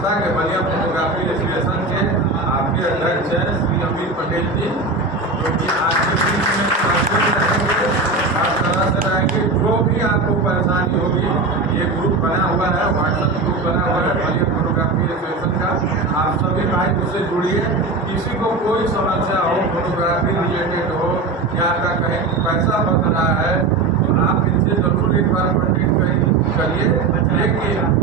संस्था के Ballia photography association के आपके अध्यक्ष हैं श्री अमित पटेल जी, जो कि आपके बीच में रहेंगे, हर तरह से रहेंगे। जो भी आपको परेशानी होगी, ये ग्रुप बना हुआ है, व्हाट्सएप ग्रुप बना हुआ है बलिया फोटोग्राफी एसोसिएशन का। आप सभी भाई उससे जुड़िए। किसी को कोई समस्या हो, फोटोग्राफी रिलेटेड हो या आपका कहीं पैसा फंस रहा है, तो आप इनसे जरूर एक बार कॉन्टेक्ट करिए। लेकिन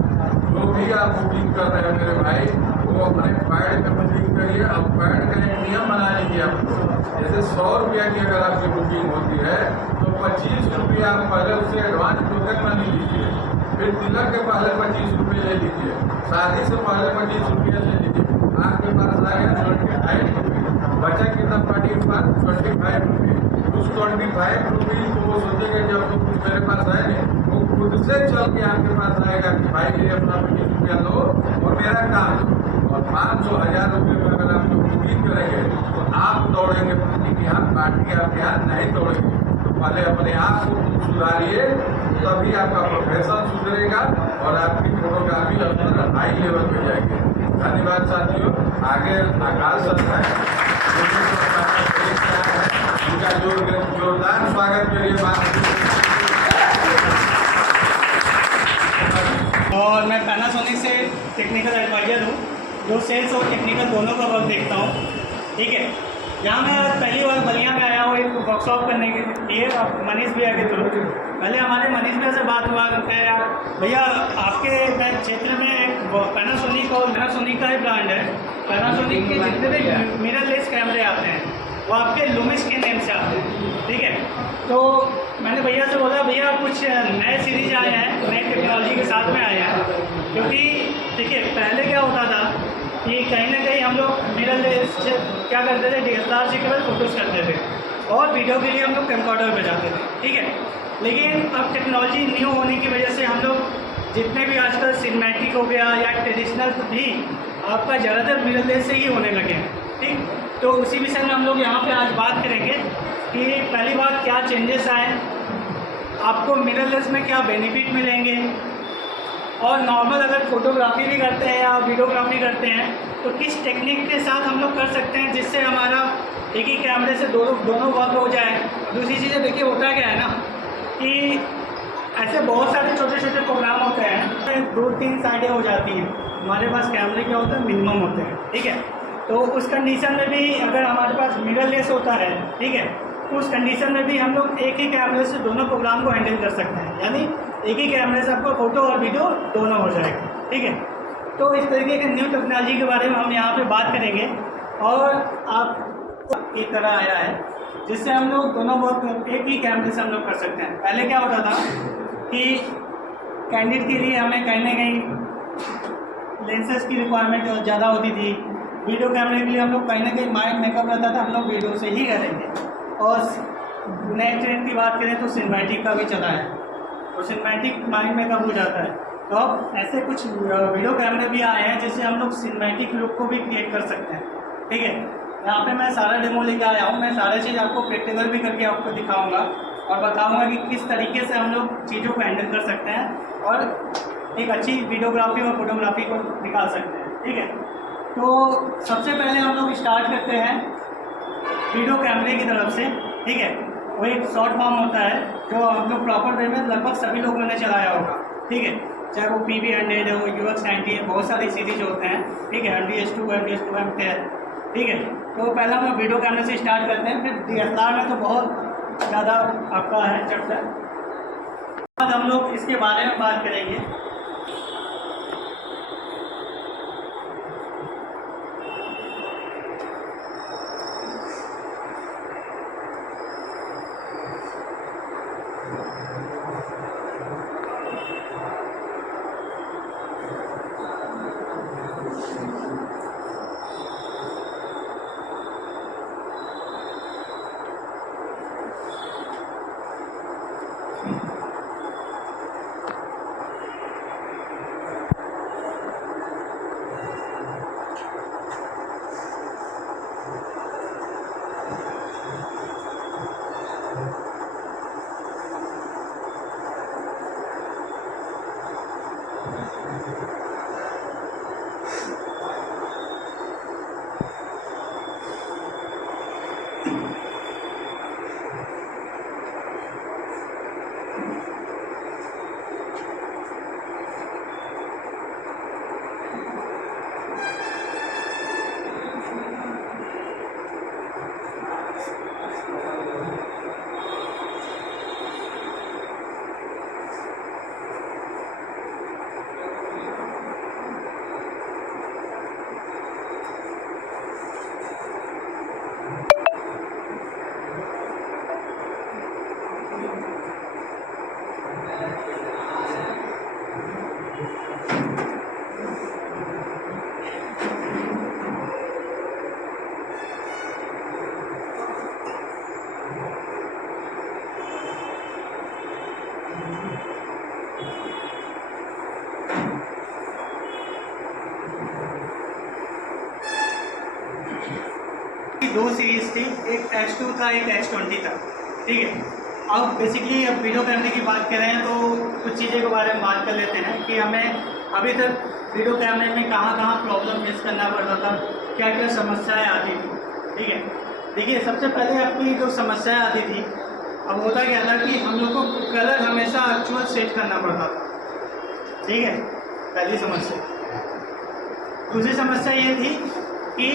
जो भी आप बुकिंग कर रहे हैं मेरे भाई, वो अपने पैड में बुकिंग करिए। अब पैड का एक नियम बना लीजिए आपको। जैसे 100 रुपया की अगर आपकी बुकिंग होती है तो 25 रुपया आप पहले उसे एडवांस टोकन मनी लीजिए, फिर तिलक के पहले 25 रुपये ले लीजिए, शादी से पहले 25 रुपया ले लीजिए। आपके पास आएगा 25 रुपये, बचा कितना पार्टी के पास 25 रुपये। उस 25 रुपये को वो सोचेगा जब तो कुछ मेरे पास है नहीं, वो खुद से चल के आपके पास आएगा कि भाई मेरे अपना 25 रुपया लो और मेरा काम दो। और 500-1000 रुपये में अगर आप लोग बुकिंग करेंगे तो आप दौड़ेंगे पार्टी के यहाँ, पार्टी आपके यहाँ नहीं दौड़ेंगे। तो पहले अपने आप को सुधारिए, तभी आपका प्रोफेशन सुधरेगा और आपकी फोटोग्राफी अपना हाई लेवल पे जाएगी। धन्यवाद साथियों। आगे आकाश सर है, उनका जोरदार स्वागत करिए। और मैं पैनासोनिक से टेक्निकल एडवाइज़र हूँ, जो सेल्स और टेक्निकल दोनों का वर्क देखता हूँ। ठीक है, यहाँ मैं पहली बार बलिया में आया हूँ एक वर्कशॉप करने के लिए, मनीष भैया के थ्रू। पहले हमारे मनीष भैया से बात हुआ करते हैं, भैया आपके क्षेत्र में एक पैनासोनिक और पैनासोनिक का ही ब्रांड है। पैनासोनिक के जितने भी मिररलेस कैमरे आते हैं वो आपके लुमिस के नेम से आते हैं। ठीक है, तो मैंने भैया से बोला भैया कुछ नए सीरीज आए हैं, नई टेक्नोलॉजी के साथ में आए हैं। क्योंकि देखिए पहले क्या होता था कि कहीं ना कहीं हम लोग मिररलेस से क्या करते थे, DSLR से केवल फोटोज़ करते थे और वीडियो के लिए हम लोग कैमकॉर्डर पे जाते थे। ठीक है, लेकिन अब टेक्नोलॉजी न्यू होने की वजह से हम लोग जितने भी आजकल सिनेमैटिक हो गया या ट्रेडिशनल भी आपका ज़्यादातर मिररलेस से ही होने लगे हैं। ठीक, तो उसी विषय में हम लोग यहाँ पे आज बात करेंगे कि पहली बात क्या चेंजेस आए, आपको मिररलेस में क्या बेनिफिट मिलेंगे, और नॉर्मल अगर फोटोग्राफी भी करते हैं या वीडियोग्राफी करते हैं तो किस टेक्निक के साथ हम लोग कर सकते हैं जिससे हमारा एक ही कैमरे से दोनों वर्क हो जाए। दूसरी चीज़ें देखिए होता क्या है ना कि ऐसे बहुत सारे छोटे छोटे प्रोग्राम होते हैं, 2-3 साइडें हो जाती हैं। हमारे पास कैमरे क्या होता है, मिनिमम होते हैं। ठीक है, तो उस कंडीशन में भी अगर हमारे पास मिररलेस होता है, ठीक है, तो उस कंडीशन में भी हम लोग एक ही कैमरे से दोनों प्रोग्राम को हैंडल कर सकते हैं। यानी एक ही कैमरे से आपको फ़ोटो और वीडियो दोनों हो जाएगा। ठीक है, तो इस तरीके के न्यू टेक्नोलॉजी के बारे में हम यहाँ पे बात करेंगे। और आप एक तरह आया है जिससे हम लोग दोनों वर्क एक ही कैमरे से हम लोग कर सकते हैं। पहले क्या होता था कि कैंडिड के लिए हमें कहीं ना कहीं लेंसेज की रिक्वायरमेंट ज़्यादा होती थी। वीडियो कैमरे के लिए हम लोग कहीं ना कहीं माइंड मेकअप रहता था, हम लोग वीडियो से ही करेंगे। और नए ट्रेंड की बात करें तो सिनेमैटिक का भी चला है, तो सिनेमैटिक माइंड मेकअप हो जाता है। तो अब ऐसे कुछ वीडियो कैमरे भी आए हैं जिससे हम लोग सिनेमैटिक लुक को भी क्रिएट कर सकते हैं। ठीक है, यहाँ पे मैं सारा डेमो लेके आया हूँ, मैं सारे चीज़ आपको प्रैक्टिकल भी करके आपको दिखाऊंगा और बताऊंगा कि किस तरीके से हम लोग चीज़ों को हैंडल कर सकते हैं और एक अच्छी वीडियोग्राफी और फोटोग्राफी को निकाल सकते हैं। ठीक है, तो सबसे पहले हम लोग स्टार्ट करते हैं वीडियो कैमरे की तरफ से। ठीक है, वो एक शॉर्ट फॉर्म होता है जो हम लोग प्रॉपर वे में लगभग सभी लोगों ने चलाया होगा। ठीक है, चाहे वो PV100 हो, UX90 है, बहुत सारी सीरीज होते हैं। ठीक है, MDS2, MDS2, M10। ठीक है, तो पहला हम लोग वीडियो कैमरे से स्टार्ट करते हैं, फिर DSLR में तो बहुत ज़्यादा आपका है चैप्टर। बाद हम लोग इसके बारे में बात करेंगे। दो सीरीज़ थी, एक X2 था, एक X20 था, ठीक है। अब बेसिकली अब वीडियो कैमरे की बात करें तो कुछ चीज़ों के बारे में बात कर लेते हैं कि हमें अभी तक वीडियो कैमरे में कहाँ प्रॉब्लम फेस करना पड़ता था, क्या क्या समस्याएं आती थी, ठीक है। देखिए, सबसे पहले आपकी जो समस्याएं आती थी, अब होता क्या था कि हम लोग को कलर हमेशा एक्चुअल सेट करना पड़ता था, ठीक है, पहली समस्या। दूसरी समस्या ये थी कि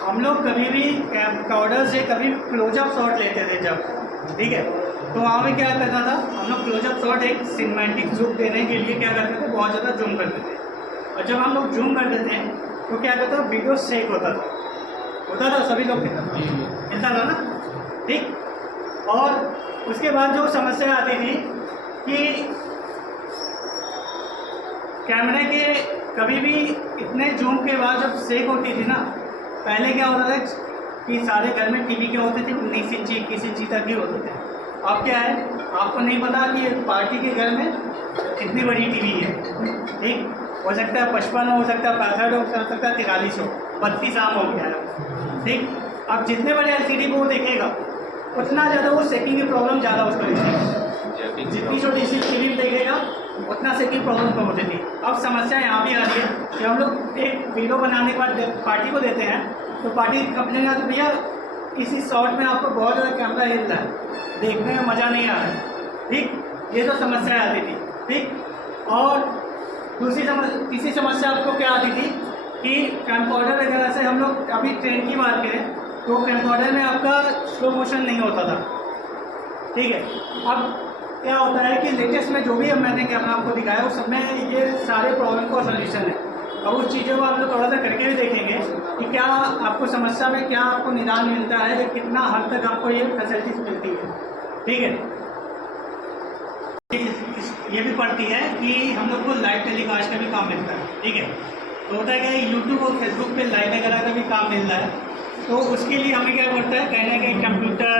हम लोग कभी भी कैमकॉर्डर से कभी क्लोजअप शॉट लेते थे जब, ठीक है, तो वहाँ पे क्या करता था, हम लोग क्लोजअप शॉट एक सिनेमैटिक जूम देने के लिए क्या करते थे, बहुत ज़्यादा जूम करते थे। और जब हम लोग जूम करते थे तो क्या करता था, वीडियो शेक होता था सभी लोग मिलता था ना, ठीक। और उसके बाद जो समस्या आती थी कि कैमरे के कभी भी इतने जूम के बाद जब शेक होती थी ना, पहले क्या होता था कि सारे घर में टीवी क्या होते थे, 19 इंची 21 इंची तक ही होते थे। अब क्या है, आपको नहीं पता कि पार्टी के घर में कितनी बड़ी टीवी है, ठीक, हो सकता है 55 हो सकता है 65 हो सकता है 43 हो, 32 आम हो गया है, ठीक। अब जितने बड़े LCD को वो देखेगा उतना ज़्यादा वो सेकिंग की प्रॉब्लम ज़्यादा उसको दिखेगी, जितनी छोटी सी टीवी देखेगा उतना सेकिंग प्रॉब्लम कम होती थी। अब समस्या यहाँ भी आ रही है कि हम लोग एक वीडियो बनाने के बाद पार्टी को देते हैं तो पार्टी कंपनी का तो भैया किसी शॉट में आपको बहुत ज़्यादा कैमरा हिल रहा है, देखने में मज़ा नहीं आ रहा है, ठीक, ये तो समस्या आती थी, ठीक। और तीसरी समस्या आपको क्या आती थी कि कैमकॉर्डर वगैरह से हम लोग अभी ट्रेंड की बात करें तो कैमकॉर्डर में आपका स्लो मोशन नहीं होता था, ठीक है। अब क्या होता है कि लेटेस्ट में जो भी अब मैंने कैमरा आपको दिखाया उस सब में ये सारे प्रॉब्लम का सोल्यूशन है। अब उस चीज़ों को आप लोग थोड़ा सा करके भी देखेंगे कि क्या आपको समस्या में क्या आपको निदान मिलता है, कितना हद तक आपको ये फैसिलिटीज मिलती है, ठीक है। ये भी पड़ती है कि हम लोग को लाइव टेलीकास्ट का भी काम मिलता है, ठीक है। तो होता है कि यूट्यूब और फेसबुक पे लाइव वगैरह का भी काम मिल रहा है, तो उसके लिए हमें क्या पड़ता है, कहीं ना कहीं कंप्यूटर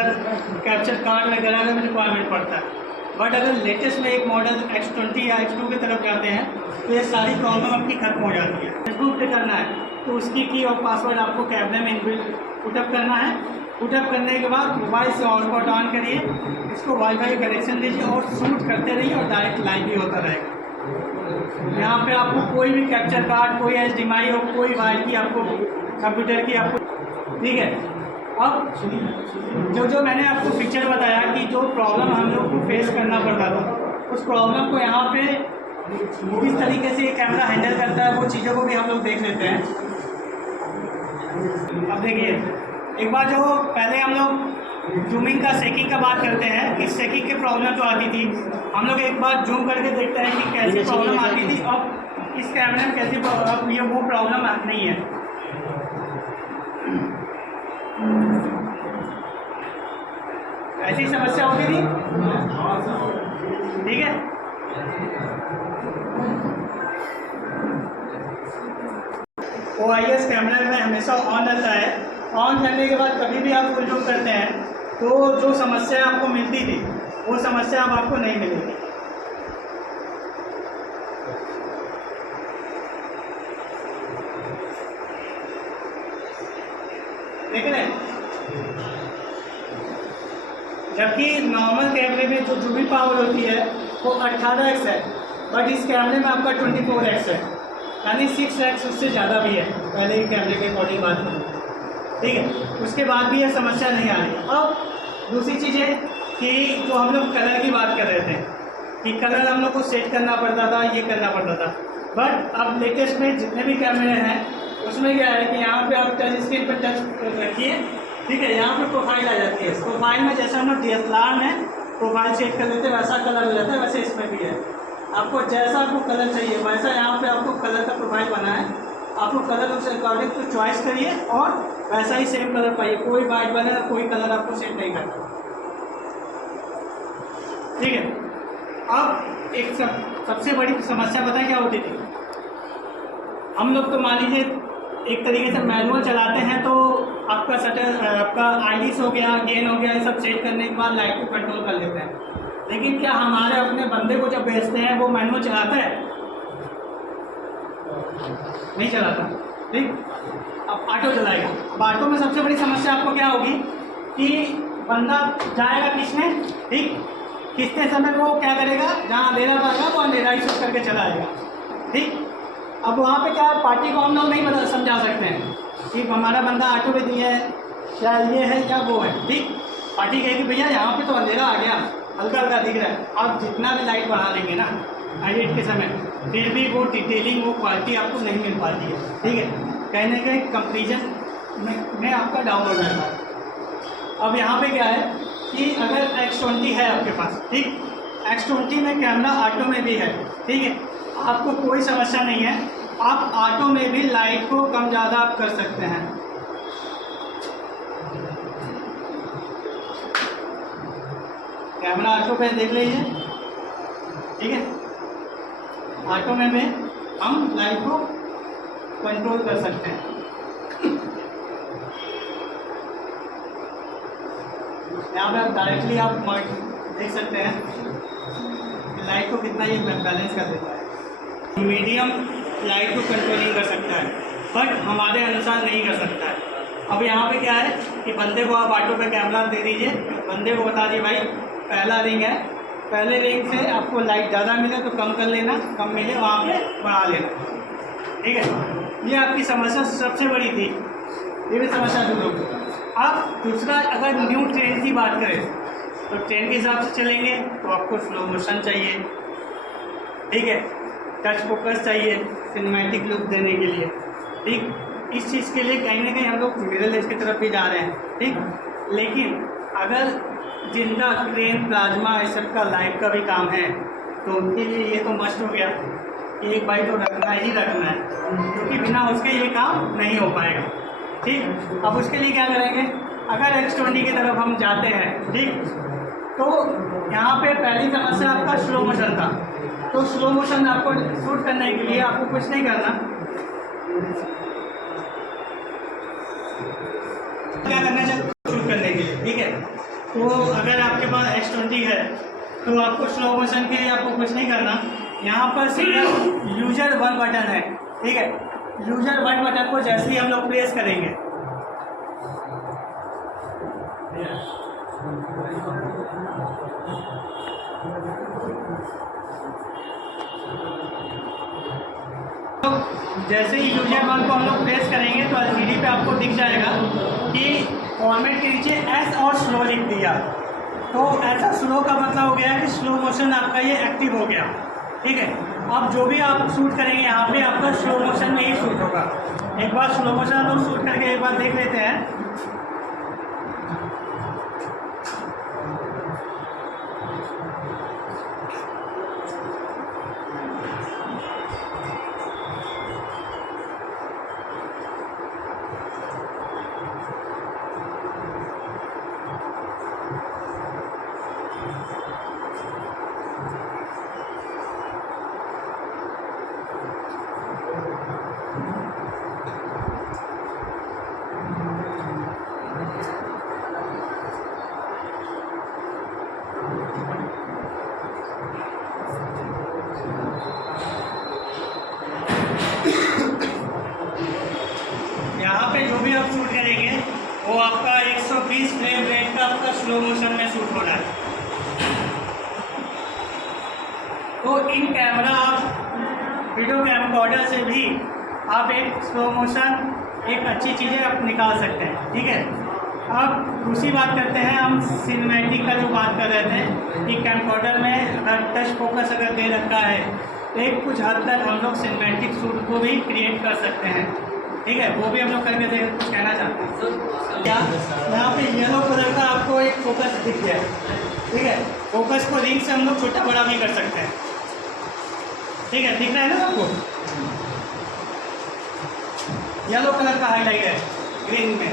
कैप्चर कार्ड वगैरह का भी रिक्वायरमेंट पड़ता है। बट अगर लेटेस्ट में एक मॉडल X20 या X2 की तरफ जाते हैं तो ये सारी प्रॉब्लम आपकी खत्म हो जाती है। फेसबुक पे करना है तो उसकी की और पासवर्ड आपको कैमरे में इनबिल्ट पुटअप करना है। पुटअप करने के बाद मोबाइल से हॉटस्पॉट ऑन करिए, इसको वाईफाई कनेक्शन दीजिए और शूट करते रहिए और डायरेक्ट लाइव भी होता रहेगा। यहाँ पे आपको कोई भी कैप्चर कार्ड, कोई HDMI और कोई वायर की आपको कंप्यूटर की आपको, ठीक है। अब जो मैंने आपको पिक्चर बताया कि जो प्रॉब्लम हम लोग को फेस करना पड़ता था, उस प्रॉब्लम को यहाँ पे किस तरीके से ये कैमरा हैंडल करता है वो चीज़ों को भी हम लोग देख लेते हैं। अब देखिए, एक बार जो पहले हम लोग जूमिंग का सेकिंग का बात करते हैं, इस सेकिंग की प्रॉब्लम जो आती थी हम लोग एक बार जूम करके देखते हैं कि कैसी प्रॉब्लम आती थी। अब इस कैमरे में कैसी अब ये वो प्रॉब्लम नहीं है। ऐसी समस्या होती थी, ठीक है। OIS कैमरा में हमेशा ऑन रहता है। ऑन करने के बाद कभी भी आप फुल जूम करते हैं तो जो समस्या आपको मिलती थी वो समस्या अब आपको नहीं मिलेगी। देख रहे हैं, जबकि नॉर्मल कैमरे में जो जूमिंग पावर होती है वो 18x है, बट इस कैमरे में आपका 24x है, यानी 6x उससे ज़्यादा भी है पहले ही कैमरे के अकॉर्डिंग बात करूँ, ठीक है। उसके बाद भी यह समस्या नहीं आ रही। अब दूसरी चीज़ है कि जो हम लोग कलर की बात कर रहे थे कि कलर हम लोग को सेट करना पड़ता था, ये करना पड़ता था, बट अब लेटेस्ट में जितने भी कैमरे हैं उसमें क्या है कि यहाँ पे आप टच स्क्रीन पर टच रखिए, ठीक है, यहाँ पे प्रोफाइल आ जाती है। प्रोफाइल में जैसे हम लोग DSLR में प्रोफाइल सेट कर लेते हैं वैसा कलर हो जाता है, वैसे इसमें भी है। आपको जैसा आपको कलर चाहिए वैसा यहाँ पे आपको कलर का प्रोफाइल बना है, आपको कलर उस अकॉर्डिंग तो चॉइस करिए और वैसा ही सेम कलर पाइए, कोई वाइट बने कोई कलर आपको सेट नहीं करना, ठीक है। अब एक सबसे बड़ी समस्या पता है क्या होती थी, हम लोग तो मान लीजिए एक तरीके से मैनुअल चलाते हैं तो आपका शटर, आपका आईरिस हो गया, गेन हो गया, ये सब सेट करने के बाद लाइट को कंट्रोल कर लेते हैं। लेकिन क्या हमारे अपने बंदे को जब भेजते हैं वो मैनुअल चलाता है? नहीं चलाता। ठीक। अब ऑटो चलाएगा। अब ऑटो में सबसे बड़ी समस्या आपको क्या होगी कि बंदा जाएगा किसने, ठीक, किसने समय वो क्या करेगा, जहाँ अंधेरा रहेगा वो अंधेरा ही शूट करके चला आएगा, ठीक। अब वहाँ पे क्या पार्टी को हम लोग नहीं बता समझा सकते हैं कि हमारा बंदा ऑटो में दिया है या ये है या वो है, ठीक। पार्टी कहेगी भैया यहाँ पे तो अंधेरा आ गया, हल्का हल्का दिख रहा है, आप जितना भी लाइट बढ़ा देंगे ना एडिट के समय, फिर भी वो डिटेलिंग वो क्वालिटी आपको नहीं मिल पाती है, ठीक है। कहीं ना कहीं कंपेरिजन में आपका डाउन हो जाता है। अब यहाँ पे क्या है कि अगर X20 है आपके पास, ठीक, X20 में कैमरा ऑटो में भी है, ठीक है, आपको कोई समस्या नहीं है, आप ऑटो में भी लाइट को कम ज़्यादा आप कर सकते हैं। कैमरा ऑटो पे देख लीजिए, ठीक है, ऑटो में भी हम लाइट को कंट्रोल कर सकते हैं। यहाँ पे आप डायरेक्टली आप देख सकते हैं कि लाइट को कितना ये बैलेंस कर देता है। मीडियम लाइट को कंट्रोलिंग कर सकता है, बट हमारे अनुसार नहीं कर सकता है। अब यहाँ पे क्या है कि बंदे को आप ऑटो पे कैमरा दे दीजिए, बंदे को बता दिए भाई पहला रिंग है, पहले रिंग से आपको लाइट ज़्यादा मिले तो कम कर लेना, कम मिले वहाँ पे बढ़ा लेना, ठीक है। ये आपकी समस्या सबसे बड़ी थी, ये भी समस्या दूर होगी। अब दूसरा, अगर न्यू ट्रेंड की बात करें तो ट्रेंड के हिसाब से चलेंगे तो आपको स्लो मोशन चाहिए, ठीक है, टच फोकस चाहिए सिनेमैटिक लुक देने के लिए, ठीक। इस चीज़ के लिए कहीं ना कहीं हम लोग मिररलेस की तरफ भी जा रहे हैं, ठीक। लेकिन अगर जिनका क्रेन प्लाज्मा इस सब का लाइट का भी काम है तो उनके लिए ये तो मस्ट हो गया, एक बाई तो रखना ही रखना है, क्योंकि बिना उसके ये काम नहीं हो पाएगा, ठीक। अब उसके लिए क्या करेंगे, अगर X20 की तरफ हम जाते हैं, ठीक, तो यहाँ पे पहली समस्या आपका स्लो मोशन था। तो स्लो मोशन आपको शूट करने के लिए आपको कुछ नहीं करना, क्या करना चाहिए शूट करने के लिए, ठीक है। तो अगर आपके पास X20 है तो आपको स्लो मोशन के लिए आपको कुछ नहीं करना, यहाँ पर सिंगल यूजर 1 बटन है, ठीक है। यूजर 1 बटन को जैसे ही हम लोग प्रेस करेंगे, तो जैसे ही यूजर 1 को हम लोग प्रेस करेंगे तो LCD पे आपको दिख जाएगा कि फॉर्मेट के नीचे S और स्लो लिख दिया। तो ऐसा स्लो का मतलब हो गया कि स्लो मोशन आपका ये एक्टिव हो गया, ठीक है। अब जो भी आप शूट करेंगे यहाँ पे आपका स्लो मोशन में ही शूट होगा। एक बार स्लो मोशन हम लोग शूट करके एक बार देख लेते हैं। यहाँ पे जो भी आप शूट करेंगे वो आपका 120 फ्रेम रेट का आपका स्लो मोशन में शूट हो रहा है। तो इन कैमरा आप वीडियो कैमकॉर्डर से भी आप एक स्लो मोशन एक अच्छी चीज़ें आप निकाल सकते हैं, ठीक है। अब दूसरी बात करते हैं हम सिनेमैटिक का जो बात कर रहे थे कि कैमकॉर्डर में अगर टच फोकस अगर दे रखा है तो एक कुछ हद तक हम लोग सिनेमैटिक शूट को भी क्रिएट कर सकते हैं, ठीक है। वो भी हम लोग करके देख कुछ कहना चाहते हैं क्या। यहाँ पे येलो कलर का आपको एक फोकस दिख गया, ठीक है। फोकस को रिंग से हम लोग छोटा बड़ा भी कर सकते हैं, ठीक है। दिख रहा है ना आपको, येलो कलर का हाईलाइट है ग्रीन में।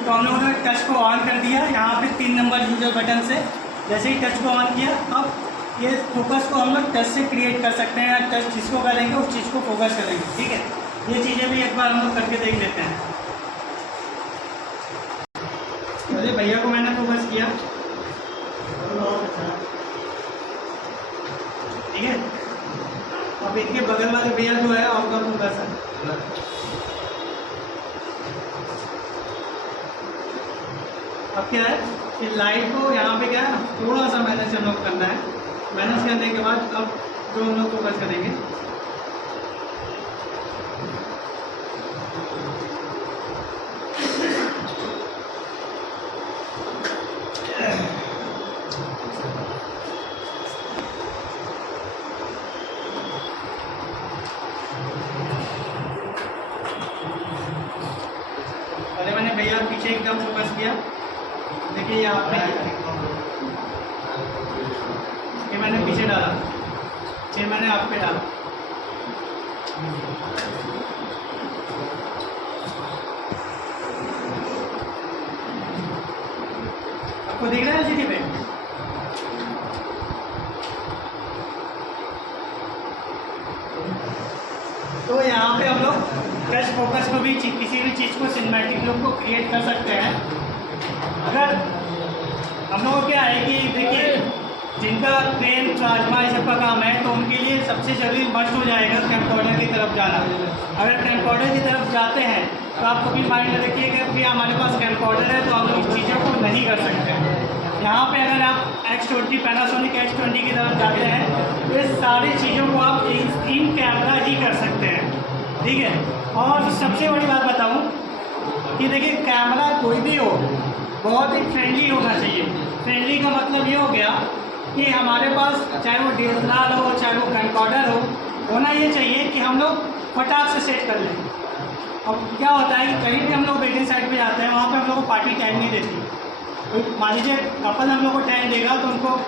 तो हम लोगों ने टच को ऑन कर दिया यहाँ पे 3 नंबर यूजर बटन से। जैसे ही टच को ऑन किया, अब ये फोकस को हम लोग टच से क्रिएट कर सकते हैं। टच जिसको करेंगे उस चीज़ को फोकस करेंगे, ठीक है। ये चीज़ें भी एक बार हम लोग करके देख लेते हैं। अरे भैया को मैंने फोकस किया, ठीक है। अब इनके बगल वाले भैया जो है आपका फोकस है। अब क्या है कि लाइट को यहाँ पे क्या है थोड़ा सा मैनेज हम लोग करना है। मैनेज करने के बाद अब जो हम लोग फोकस करेंगे पहले मैंने भैया पीछे एकदम फोकस किया, देखिए यहाँ पे ये मैंने पीछे डाला, फिर मैंने आप पे डाला। आपको दिख रहा है जी पे? तो यहाँ पे हम लोग टच फोकस को भी किसी भी चीज़ को सिनेमैटिक लुक को क्रिएट कर सकते हैं। अगर हम लोगों को क्या है कि देखिए जिनका ट्रेन प्लाज्मा ये सब का काम है तो उनके लिए सबसे जरूरी मस्ट हो जाएगा कैमकॉर्डर की तरफ जाना। अगर कैमकॉर्डर की तरफ जाते हैं तो आप कभी माइंड में रखिएगा कि हमारे पास कैमकॉर्डर है तो हम लोग चीज़ों को नहीं कर सकते। यहाँ पे अगर आप X20 पैनासोनिक X20 की तरफ जाते हैं तो ये सारी चीज़ों को आप इन कैमरा ही कर सकते हैं, ठीक है। और सबसे बड़ी बात बताऊँ कि देखिए कैमरा कोई भी हो बहुत ही फ्रेंडली होना चाहिए। फ्रेंडली का मतलब ये हो गया कि हमारे पास चाहे वो DSLR हो चाहे वो कैमकॉर्डर हो, होना ये चाहिए कि हम लोग फटाक से सेट कर लें। अब क्या होता है कि कहीं भी हम लोग वेडिंग साइट पे जाते हैं वहाँ पे हम लोग को पार्टी टाइम नहीं देती। तो मान लीजिए कपल हम लोग को टाइम देगा तो उनको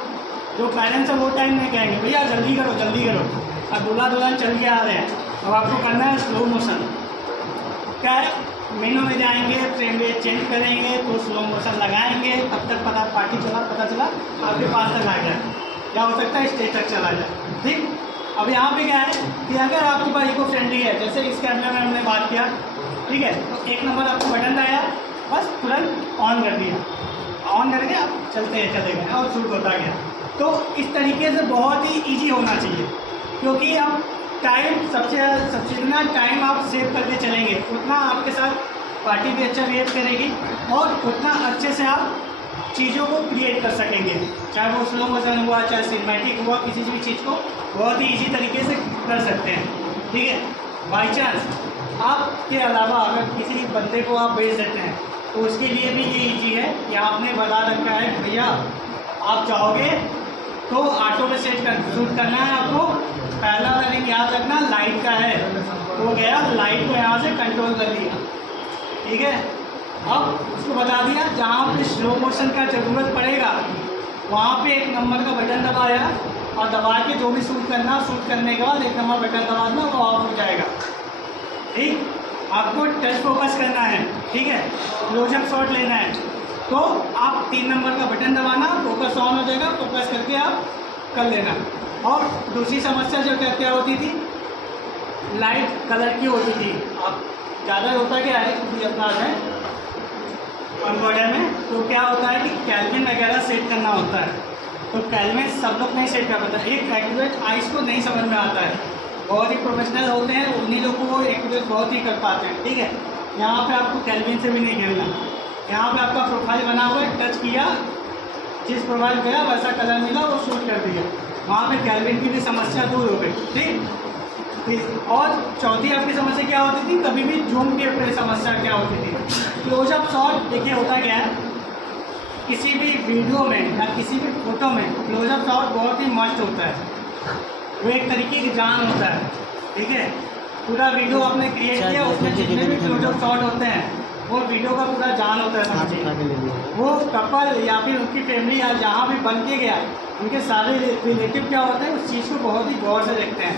जो पेरेंट्स है वो टाइम नहीं कहेंगे भैया जल्दी करो जल्दी करो। अब दूल्हा दुल्हन चल के आ रहे हैं, अब आपको करना है स्लो मोशन। क्या है मेनू में जाएंगे, फ्रेम रेट चेंज करेंगे तो स्लो मोशन लगाएंगे, तब तक पता चला आपके पास तक आ जाए, या हो सकता है स्टेज तक चला जाए, ठीक। अब यहाँ पे क्या है कि अगर आपके पास इको फ्रेंडली है, जैसे इस कैमरे में हमने बात किया, ठीक है, तो एक नंबर आपको बटन आया, बस तुरंत ऑन कर दिया, ऑन करके आप चलते गए और शूट होता गया। तो इस तरीके से बहुत ही ईजी होना चाहिए, क्योंकि आप टाइम सबसे जितना टाइम आप सेव करके चलेंगे उतना आपके साथ पार्टी भी अच्छा बिहेव करेगी और उतना अच्छे से आप चीज़ों को क्रिएट कर सकेंगे। चाहे वो स्लो मोशन हुआ चाहे सिनेमैटिक हुआ, किसी भी चीज़ को बहुत ही ईजी तरीके से कर सकते हैं, ठीक है। बाई चांस आपके अलावा अगर किसी बंदे को आप भेज देते हैं तो उसके लिए भी ये ईजी है कि आपने बता रखा है कि भैया आप चाहोगे तो ऑटो में शूट करना है आपको। पहला वाला याद रखना लाइट का है, हो गया लाइट को यहाँ से कंट्रोल कर दिया, ठीक है। अब उसको बता दिया जहाँ पे स्लो मोशन का ज़रूरत पड़ेगा वहाँ पे एक नंबर का बटन दबाया और दबा के जो भी शूट करने के बाद एक नंबर बटन दबा देना, वो ऑफ हो जाएगा, ठीक। आपको टच फोकस करना है, ठीक है, क्लोजअप शॉट लेना है तो आप 3 नंबर का बटन दबाना, फोकस ऑन हो जाएगा, फोकस करके आप कर लेना। और दूसरी समस्या जो क्या होती थी, लाइट कलर की होती थी। अब ज़्यादा होता क्या है कि अपना है कैमकॉर्डर में तो क्या होता है कि कैल्विन वगैरह सेट करना होता है, तो कैल्विन सब लोग नहीं सेट कर पाता। एक एक्यूरेट आइस को नहीं समझ में आता है, बहुत ही प्रोफेशनल होते हैं उन्हीं लोग को वो एक्यूरेट बहुत ही कर पाते हैं, ठीक है। यहाँ पे आपको कैल्विन से भी नहीं खेलना। यहाँ पे आपका प्रोफाइल बना हुआ है, टच किया, जिस प्रोफाइल गया वैसा कलर मिला वो शूट कर दिया, वहाँ पे कैल्विन की भी समस्या दूर हो गई, ठीक। और चौथी आपकी समस्या क्या होती थी, कभी भी जूम के समस्या क्या होती थी, क्लोजअप शॉट। देखिए होता क्या है किसी भी वीडियो में या किसी भी फोटो में क्लोजअप शॉट बहुत ही मस्त होता है, वो एक तरीके की जान होता है, ठीक है। पूरा वीडियो आपने क्रिएट किया, उसमें जितने भी क्लोजअप शॉट होते हैं वो वीडियो का पूरा जान होता है, समझिए। वो कपल या फिर उनकी फैमिली या जहाँ भी बन के गया उनके सारे रिलेटिव क्या होते हैं उस चीज़ को बहुत ही गौर से देखते हैं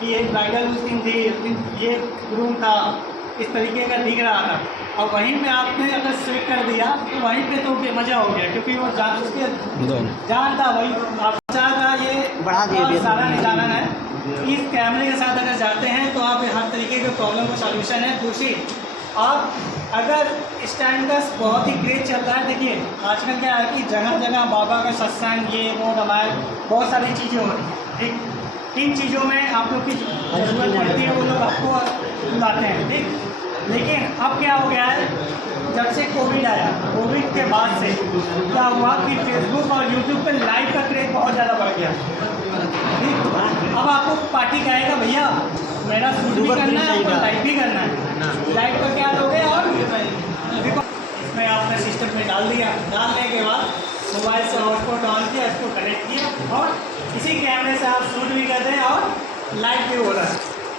कि एक ब्राइडल उस दिन थी, उस दिन ये ग्रूम था, इस तरीके का दिख रहा था। और वहीं पे आपने अगर सेट कर दिया तो वहीं पे तो मज़ा हो गया, क्योंकि वो उसके जान था, वही अच्छा था। ये बढ़ा दिए सारा निशान है। इस कैमरे के साथ अगर जाते हैं तो आप हर तरीके के प्रॉब्लम का सॉल्यूशन है। दूसरी, आप अगर इस टाइम का बहुत ही क्रेज चल रहा है, देखिए आजकल क्या है कि जगह जगह बाबा का सत्संग, ये वो रामायण, बहुत सारी चीज़ें हो रही हैं, किन चीज़ों में आप लोग की ज़रूरत पड़ती है वो लोग आपको बुलाते हैं, ठीक। लेकिन अब क्या हो गया है, जब से कोविड आया, कोविड के बाद से क्या हुआ कि फेसबुक और यूट्यूब पे लाइव का क्रेज बहुत ज़्यादा बढ़ गया, ठीक। अब आपको पार्टी कहेगा भैया मेरा शूट भी करना है, आपको लाइव भी करना है, लाइव का क्या लोगे और इसमें आपने सिस्टम में डाल दिया, डालने के बाद मोबाइल से हॉटस्पॉट ऑन किया, इसको कनेक्ट किया और इसी कैमरे से आप शूट भी करते हैं और लाइव भी हो रहा है,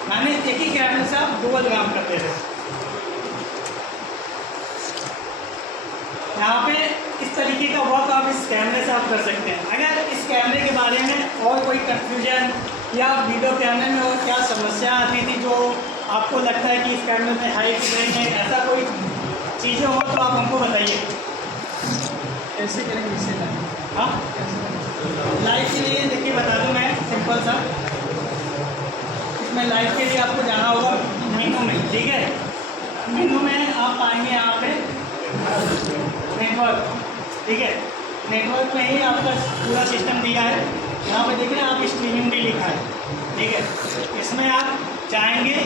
यानी एक ही कैमरे से आप डुअल काम करते थे। यहाँ पे इस तरीके का वर्क आप इस कैमरे से आप कर सकते हैं। अगर इस कैमरे के बारे में और कोई कन्फ्यूजन या वीडियो कैमरे में और क्या समस्या आती थी जो आपको लगता है कि इस कैमरे में है कि नहीं है, ऐसा कोई चीज़ें हो तो आप हमको बताइए। कैसे करेंगे इससे हाँ, लाइव के लिए देखिए बता दूं मैं सिंपल सा, इसमें लाइव के लिए आपको जाना होगा मेनू में, ठीक है। मेनू में आप आएंगे यहाँ पे नेटवर्क, ठीक है। नेटवर्क में ही आपका पूरा सिस्टम दिया है, यहाँ पे देख रहे हैं आप स्ट्रीमिंग भी लिखा है, ठीक है। इसमें आप जाएंगे,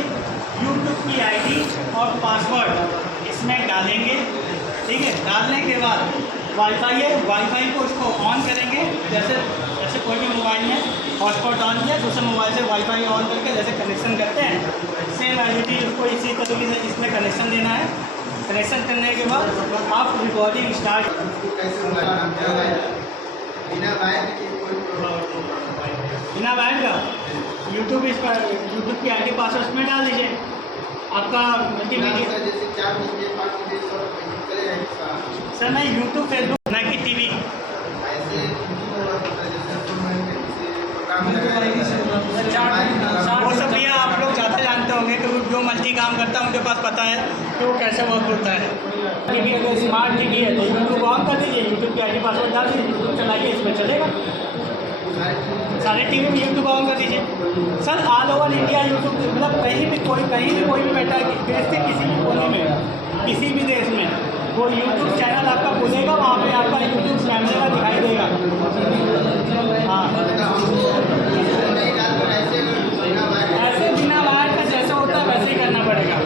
यूट्यूब की आईडी और पासवर्ड इसमें डालेंगे, ठीक है। डालने के बाद वाईफाई है, वाईफाई को उसको ऑन करेंगे, जैसे कोई भी मोबाइल में हॉटस्पॉट ऑन किया दूसरे मोबाइल से वाईफाई ऑन करके जैसे कनेक्शन करते हैं, सेम एलिटी उसको इसी तरीके से इसमें कनेक्शन देना है। कनेक्शन करने के बाद आप रिकॉर्डिंग स्टार्ट। बिना वायर का यूट्यूब इस पर यूट्यूब की आईडी पासवर्ड इसमें डाल दीजिए, आपका मल्टीमीडिया। सर मैं यूट्यूब फेसबुक ना कि टीवी, वो सब भैया आप लोग ज़्यादा जानते होंगे कि जो मल्टी काम करता है उनके पास पता है कि वो कैसे वर्क होता है। टीवी अगर स्मार्ट टीवी है तो यूट्यूब ऑन कर दीजिए, यूट्यूब की आईडी पासवर्ड डाल दीजिए, यूट्यूब चलाइए, इसमें चलेगा। सारे टीवी में यूट्यूब ऑन कर दीजिए। Sir all over India YouTube, मतलब कहीं भी कोई बैठा है देश के किसी भी कोने में, किसी भी देश में वो यूट्यूब चैनल आपका खुलेगा, वहाँ पे आपका यूट्यूब कैमरे का दिखाई देगा। हाँ, ऐसे बिना वायर का जैसा होता है वैसे ही करना पड़ेगा।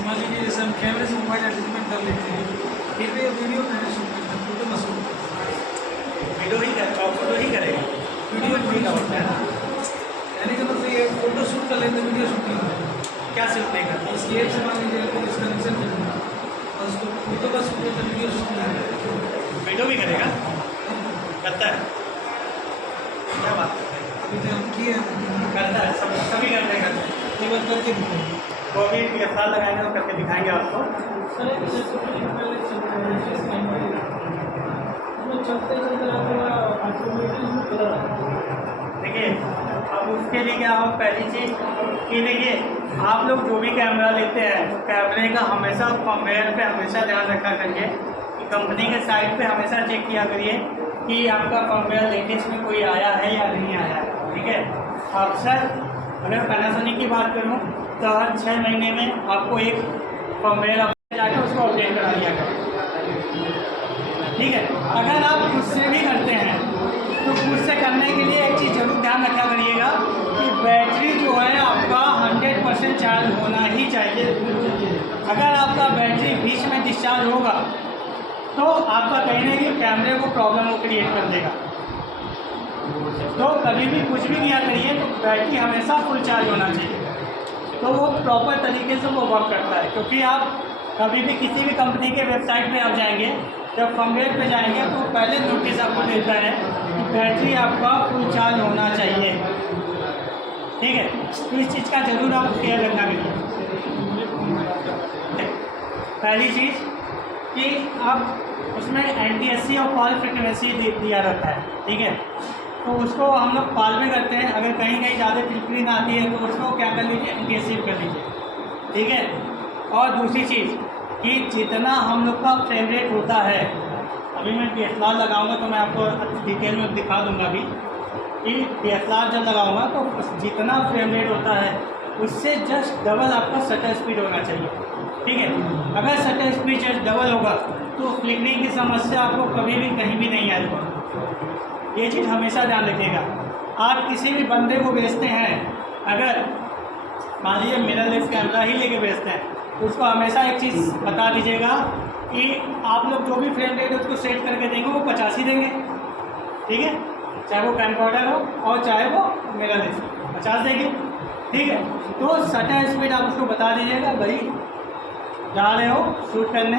मान लीजिए जैसे हम कैमरे से मोबाइल अटैचमेंट कर लेते हैं, फिर भी वीडियो कैसे शूट करते हैं, फोटो का शूट वीडियो ही कर, फोटो ही करेगा, वीडियो भी का होता है ना। यानी कि मतलब ये फोटो शूट कर लेते हैं, वीडियो शूट नहीं करते। क्या शूट नहीं करता, इसकी ऐप से मान लीजिए इस कनेक्शन करना और उसको फोटो का शूट करते, वीडियो शूट नहीं करते। वीडियो भी करेगा, करता है, क्या बात है, अभी तो हम किए हैं, करता है, सभी करते हैं। एक बार करके दिखाएंगे। वो भी PSR लगाएंगे तो करके दिखाएंगे आपको। देखिए अब उसके लिए क्या हो, पहली चीज़ कि देखिए आप लोग जो भी कैमरा लेते हैं, कैमरे का हमेशा फर्मवेयर पे हमेशा ध्यान रखा करिए कि कंपनी के साइट पे हमेशा चेक किया करिए कि आपका फर्मवेयर लेटेस्ट में कोई आया है या नहीं आया है, ठीक है। अक्सर अगर पैनासोनिक की बात करूँ तो हर 6 महीने में आपको एक फर्मवेयर जाकर उसको अपडेट करा दिया करें, ठीक है। अगर आप खुद से भी करते हैं तो खुद से करने के लिए एक चीज़ जरूर ध्यान रखा करिएगा कि बैटरी जो है आपका 100% चार्ज होना ही चाहिए। अगर आपका बैटरी बीच में डिस्चार्ज होगा तो आपका कहीं ना कहीं कैमरे को प्रॉब्लम वो क्रिएट कर देगा। तो कभी भी कुछ भी किया करिए तो बैटरी हमेशा फुल चार्ज होना चाहिए, तो वो प्रॉपर तरीके से वो वर्क करता है। क्योंकि आप कभी भी किसी भी कंपनी के वेबसाइट पे आप जाएंगे, जब फर्मवेयर पे जाएंगे तो पहले नोटिस आपको देता है कि बैटरी आपका फुल चार्ज होना चाहिए, ठीक है। तो इस चीज़ का जरूर आप केयर रखना करिए। पहली चीज़ कि आप उसमें NTSC और कॉल फ्रिक्वेंसी दिया रहता है, ठीक है। तो उसको हम लोग कॉल में करते हैं, अगर कहीं कहीं ज़्यादा फिल्टरिंग आती है तो उसको क्या कर लीजिए, NTSC कर लीजिए, ठीक है। और दूसरी चीज़ कि जितना हम लोग का फ्रेम रेट होता है, अभी मैं DSLR लगाऊंगा तो मैं आपको डिटेल में दिखा दूंगा अभी कि DSLR जब लगाऊंगा तो जितना फ्रेम रेट होता है उससे जस्ट डबल आपका शटर स्पीड होना चाहिए, ठीक है। अगर शटर स्पीड जस्ट डबल होगा तो फ्लिकरिंग की समस्या आपको कभी भी कहीं भी नहीं आएगी। ये चीज़ हमेशा ध्यान रखिएगा। आप किसी भी बंदे को बेचते हैं, अगर मान लीजिए मिररलेस कैमरा ही लेके बेचते हैं, तो उसको हमेशा एक चीज़ बता दीजिएगा कि आप लोग जो भी फ्रेम रेट उसको सेट करके देंगे वो 50 ही देंगे, ठीक है, चाहे वो कैमकॉर्डर हो और चाहे वो मिररलेस 50 देंगे, ठीक है। तो शटर स्पीड आप उसको बता दीजिएगा, भाई जा रहे हो शूट करने,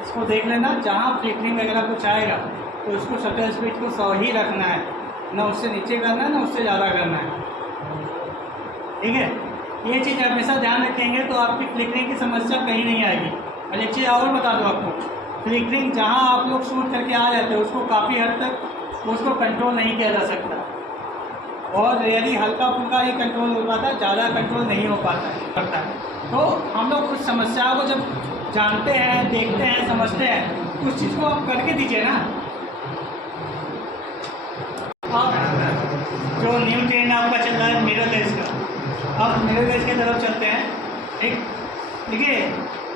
इसको देख लेना, जहाँ फ्लिकरिंग वगैरह कुछ आएगा तो उसको शटर स्पीड को 100 ही रखना है, ना उससे नीचे करना है ना उससे ज़्यादा करना है, ठीक है। ये चीज़ हमेशा ध्यान रखेंगे तो आपकी फ्लिकरिंग की समस्या कहीं नहीं आएगी। और एक चीज़ और बता दूँ आपको, फ्लिकरिंग जहाँ आप लोग शूट करके आ जाते हैं उसको काफ़ी हद तक उसको कंट्रोल नहीं किया जा सकता, और यदि हल्का फुल्का ही कंट्रोल हो पाता है, ज़्यादा कंट्रोल नहीं हो पाता है। तो हम लोग उस समस्याओं को जब जानते हैं, देखते हैं, समझते हैं, उस चीज़ को आप करके दीजिए ना। अब जो न्यू ट्रेंड आपका चल रहा है मिररलेस का, अब मिररलेस की तरफ चलते हैं। ठीक, देखिए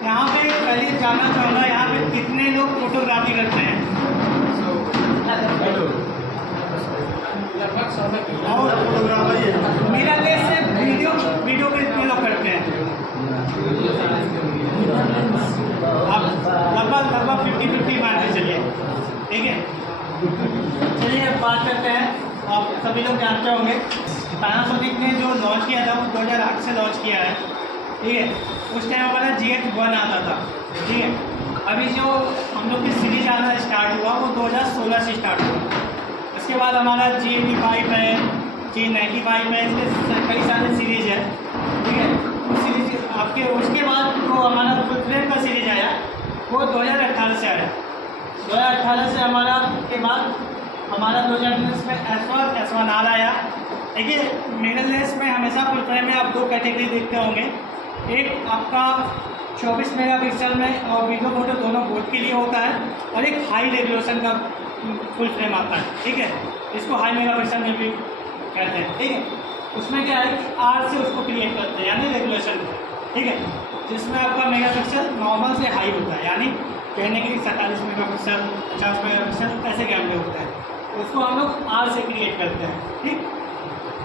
यहाँ पे पहले जानना चाहूँगा, यहाँ पे कितने लोग फोटोग्राफी करते हैं? और मिररलेस से वीडियो के कितने लोग करते हैं? अब लगभग 50-50 मान के चलिए, ठीक है। चलिए अब बात करते हैं, आप सभी लोग जानते होंगे पैनासोनिक ने जो लॉन्च किया था वो 2008 से लॉन्च किया है, ठीक है। उस टाइम हमारा GH1 आता था, ठीक है। अभी जो हम लोग की सीरीज आना स्टार्ट हुआ वो 2016 से स्टार्ट हुआ। उसके बाद हमारा G85 है, G95 है, इसके कई सारे सीरीज है, ठीक है। उस सीरीज आपके उसके बाद जो हमारा फुल फ्रेम का सीरीज आया वो 2018 से आया। 2018 से हमारा के बाद हमारा 2019 में S1R आया। देखिए मिररलेस में हमेशा फुल फ्रेम में आप दो कैटेगरी देखते होंगे, एक आपका 24 मेगापिक्सल में और वीडियो फोटो दोनों बोर्ड के लिए होता है, और एक हाई रेजोल्यूशन का फुल फ्रेम आता है, ठीक है। इसको हाई मेगापिक्सल में भी कहते हैं, ठीक है। उसमें क्या है कि R से उसको क्रिएट करते हैं, यानी रेगुलेशन, ठीक है, जिसमें आपका मेगापिक्सल नॉर्मल से हाई होता है, यानी कहने के लिए 47 मेगापिक्सल 50 मेगापिक्सल ऐसे कैमरे होते हैं, उसको हम लोग R से क्रिएट करते हैं, ठीक।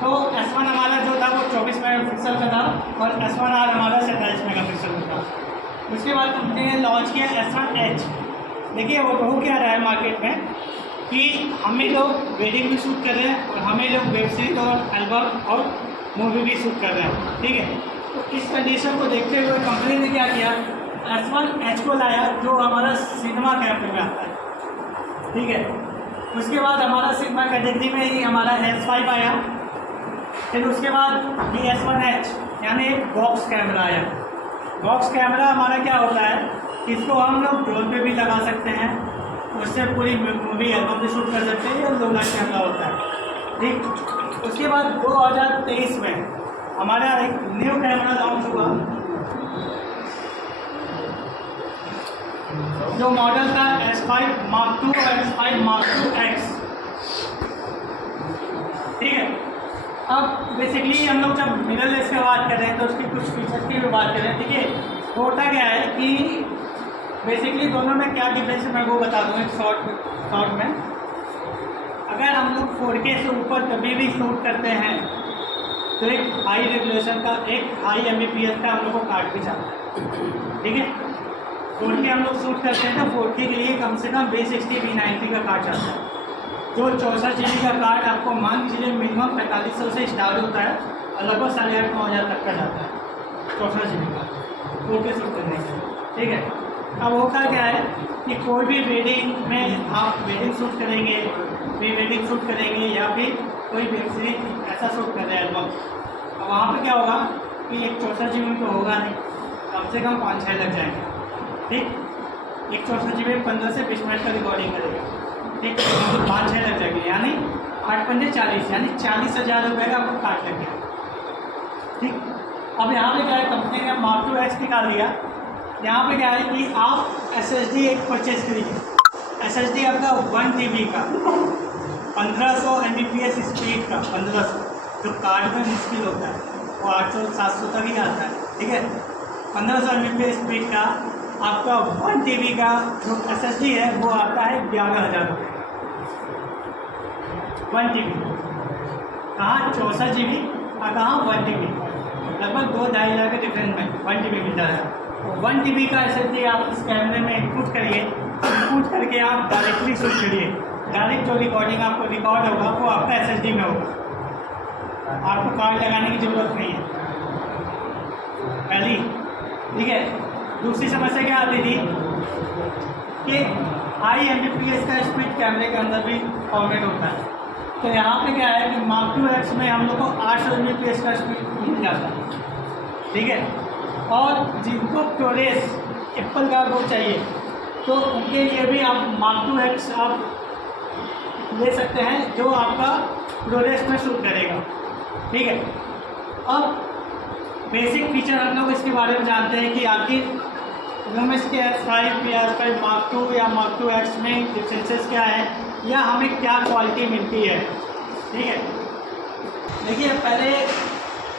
तो S1 हमारा जो था वो 24 मेगापिक्सल का था और S1R हमारा 47 मेगापिक्सल का था। उसके बाद कंपनी ने लॉन्च किया S1H। देखिए वो हो क्या रहा है मार्केट में कि हमें लोग वेडिंग भी शूट कर रहे हैं और हमें लोग वेब सीरीज और एल्बम और मूवी भी शूट कर रहे हैं, ठीक है। तो इस कंडीशन को देखते हुए कंपनी ने क्या किया, S1H को लाया जो हमारा सिनेमा कैमरे में आता है, ठीक है। उसके बाद हमारा सिनेमा कैटेगरी में ही हमारा S5 आया, फिर उसके बाद ये S1H यानी एक बॉक्स कैमरा आया। बॉक्स कैमरा हमारा क्या होता है, इसको हम लोग ड्रोन पे भी लगा सकते हैं, उससे पूरी मूवी एल्बम भी शूट कर सकते हैं, ये लो लाइट कैमरा होता है, ठीक। उसके बाद 2023 में हमारा एक न्यू कैमरा लॉन्च हुआ, जो मॉडल था S5 Mark II और S5 Mark II-X, ठीक है। अब बेसिकली हम लोग जब मिररलेस की बात कर रहे हैं तो उसके कुछ फीचर्स की भी बात करें, ठीक है। होता क्या है कि बेसिकली दोनों में क्या डिफरेंस है मैं वो बता दूँ एक शॉर्ट में। अगर हम लोग 4K से ऊपर कभी भी शूट करते हैं तो एक हाई रेजोल्यूशन का, एक हाई MBPS का हम लोग को कार्ड भी चाहता है, ठीक है। 4K हम लोग शूट करते हैं तो 4K के लिए कम से कम 260 V90 का कार्ड चाहता है, जो 64 GB का कार्ड आपको मान के चलिए मिनिमम 4500 से स्टार्ट होता है और लगभग 8,500-9,000 तक का जाता है 64 GB का 4K शूट करने के लिए, ठीक है। अब होता क्या है कि कोई भी वेडिंग में आप वेडिंग शूट करेंगे, प्री वेडिंग शूट करेंगे या फिर कोई वेब सीरीज ऐसा शूट कर रहे हैं एल्बम, अब वहाँ पे क्या होगा कि एक 64 GB तो होगा नहीं, कम से कम 5-6 लग जाएंगे, ठीक। एक 64 GB 15 से 20 मिनट का रिकॉर्डिंग करेगा, ठीक, 5-6 लग जाएंगे, यानी 8-5 40, यानी 40,000 रुपये का आपको काट लग गया, ठीक। अब यहाँ पे क्या है, कंपनी ने Mark II-X निकाल दिया। यहाँ पे क्या है कि आप SSD एक परचेज करिए, SSD आपका 1 TB का 1500 Mbps स्पीड का, 1500 जो कार्ड में मुश्किल होता है वो 800-700 तक ही आता है, ठीक है। 1500 Mbps स्पीड का आपका 1 TB का जो SSD है वो आता है 11,000 रुपये 1 TB, कहाँ 64 GB और कहाँ 1 TB, लगभग 2-2.5 हज़ार के डिफरेंस में 1 TB मिलता है। तो 1 TB का SSD आप इस कैमरे में इनपुट करिए, इनपुट करके आप डायरेक्टली शूट करिए, डायरेक्ट जो रिकॉर्डिंग आपको रिकॉर्ड होगा वो आपका SSD में होगा, आपको कार्ड लगाने की ज़रूरत नहीं है पहली। ठीक है, दूसरी समस्या क्या आती थी कि हाई Mbps का स्पीड कैमरे के अंदर भी फॉर्मेट होता है। तो यहाँ पे क्या है कि Mark II में हम लोग को 800 Mbps का स्पीड मिल जाता है। ठीक है, और जिनको प्रोरेस एप्पल का वो चाहिए तो उनके लिए भी आप Mark II आप ले सकते हैं जो आपका प्रोरेस में शूट करेगा। ठीक है, अब बेसिक फीचर हम लोग इसके बारे में जानते हैं कि आखिर लुमिनस के S5 या S5 Mark II या Mark II में डिफरेंसेस क्या है या हमें क्या क्वालिटी मिलती है। ठीक है, देखिए पहले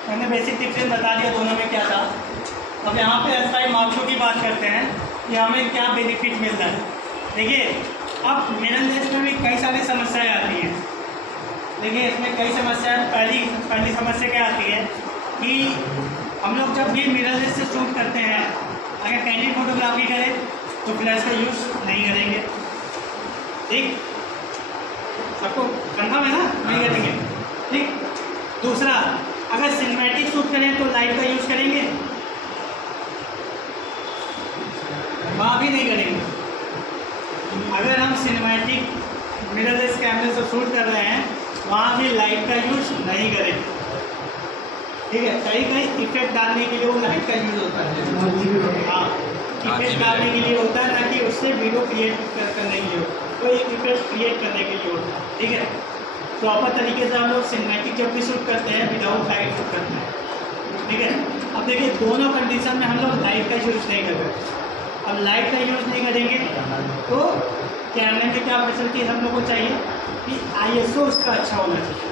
मैंने बेसिक डिफरेंस बता दिया दोनों में क्या था। अब यहाँ पे S5 Mark II की बात करते हैं कि हमें क्या बेनिफिट मिलता है। देखिए अब मिररलेस में भी कई सारी समस्याएं आती हैं। देखिए इसमें कई समस्याएं, पहली समस्या क्या आती है कि हम लोग जब भी मिररलेस से शूट करते हैं, अगर कैंडिड फोटोग्राफी करें तो फ्लैश का यूज़ नहीं करेंगे। ठीक, सबको कंफर्म है ना, नहीं करेंगे। ठीक, दूसरा अगर सिनेमैटिक शूट करें तो लाइट का यूज़ करेंगे, वहाँ भी नहीं करेंगे। अगर हम सिनेमैटिक मिररलेस कैमरे से शूट कर रहे हैं वहाँ भी लाइट का यूज़ नहीं करेंगे। ठीक है, कहीं इफेक्ट डालने के लिए वो लाइट का यूज़ होता है। हाँ, इफेक्ट डालने के लिए होता है, ताकि उससे वीडियो क्रिएट करने के लिए हो, कोई इफेक्ट क्रिएट करने के लिए होता है। ठीक है, प्रॉपर तरीके से हम लोग सिनेमैटिक जब भी शूट करते हैं विदाउट लाइट शूट करते हैं। ठीक है, अब देखिए दोनों कंडीशन में हम लोग लाइट का यूज़ नहीं कर रहे। अब लाइट का यूज़ नहीं करेंगे तो कैमरे में क्या फैसिलिटी हम लोग को चाहिए कि ISO उसका अच्छा होना चाहिए,